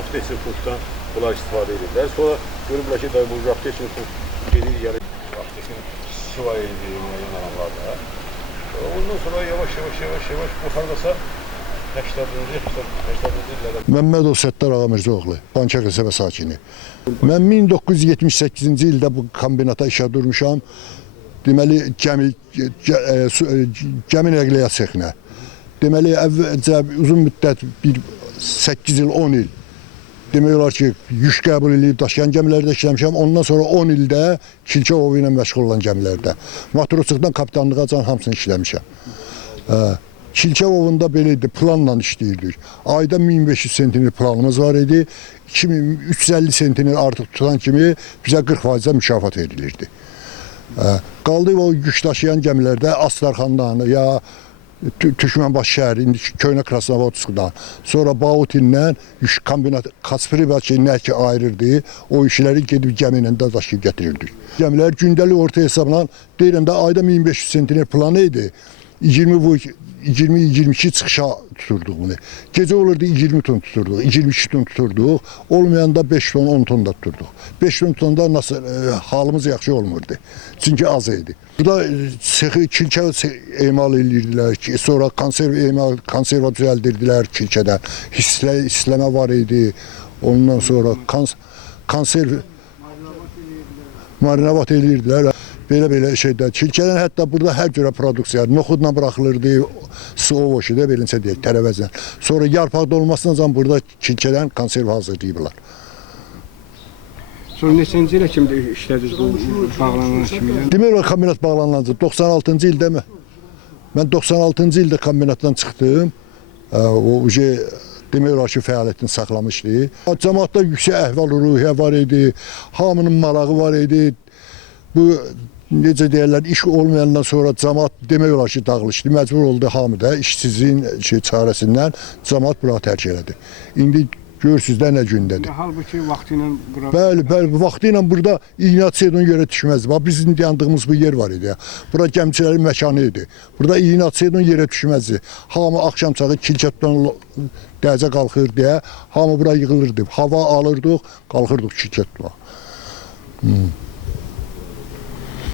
apteçli punktdan bunlar istifadə edirlər. Sonra görüblər ki, bu apteçli punkt gedir, yəni apteçli sıva edir müəyyən alanlarda. Ondan sonra yavaş bu hardasa 80-ci illərdə. Məmmədov Səttar Ağamirzoğlu, Pançaq qəsəbə sakini. Mən 1978-ci ildə bu kombinata işə durmuşam. Deməli, gəmi nəqliyyat sexinə. Deməli, əvvəlcə uzun müddət 8 il, 10 il demək olar ki, yük qəbul edib daşıyan gəmilərdə işləmişəm. Ondan sonra 10 ildə kilçə ovu ilə məşğul olan gəmilərdə. Matrosluqdan kapitanlığa can hamısını işləmişəm. Kilçə ovunda belə idi, planla işləyirdik. Ayda 1500 sentiner planımız var idi. 2350 sentiner artıq tutan kimi bizə 40% mükafat edilirdi. Qaldı o yük daşıyan gəmilərdə Astarxandan ya Türkmenbaş şəhəri, indi Köhnə Krasnovodskdan, sonra Bautinlə yük kombinat Kasperi nə ki ayırırdı, o işləri gedib gəmi ilə də daşıyıb gətirirdik. Gəmilər gündəlik orta hesabla deyirəm də ayda 1500 sentiner planı idi. 20-22 çıxışa tuturduq bunu. Gecə olurdu 20 ton tuturduq, 22 ton tuturduq. Olmayanda 5 ton, 10 ton da tuturduq. 5 ton tonda nasıl halımız yaxşı olmurdu. Çünki az idi. Burada kilçə emal edirdilər, sonra konserva düzəldirdilər kilçədə. Hisləmə var idi. Ondan sonra konserv marinavat edirdilər. Belə şeydə, kilçədən hətta burada hər cürə produksiya, noxudla buraxılırdı, sıvovoşuda belinsə deyək, tərəvəzlə. Sonra yarpaq dolmasından zaman burada kilçədən konserv hazırlayıblar. Sonra neçənci ilə kimdə işlədiniz bu bağlanan kimi? Demək olar kombinat bağlananca 96-cı ildə mi? Mən 96-cı ildə kombinatdan çıxdım. O demək olar ki, fəaliyyətini saxlamışdı. Cəmaatda yüksək əhval-ruhiyyə var idi, hamının marağı var idi. Bu necə deyirlər, iş olmayandan sonra cəmaat demək olar ki, dağılışdı. Məcbur oldu hamı da işsizliyin çarəsindən cəmaat bura tərk elədi. İndi görürsünüz də nə gündədir. Halbuki vaxtı ilə bura... Bəli, vaxtı ilə burada İğnatsedon yerə düşməzdi. Bizim yandığımız bu yer var idi. Bura gəmçilərin məkanı idi. Burada İğnatsedon yerə düşməzdi. Hamı axşam çağı kilçətdən dəcə qalxır deyə hamı bura yığılırdı. Hava alırdıq, qalxırdıq kilçətdən.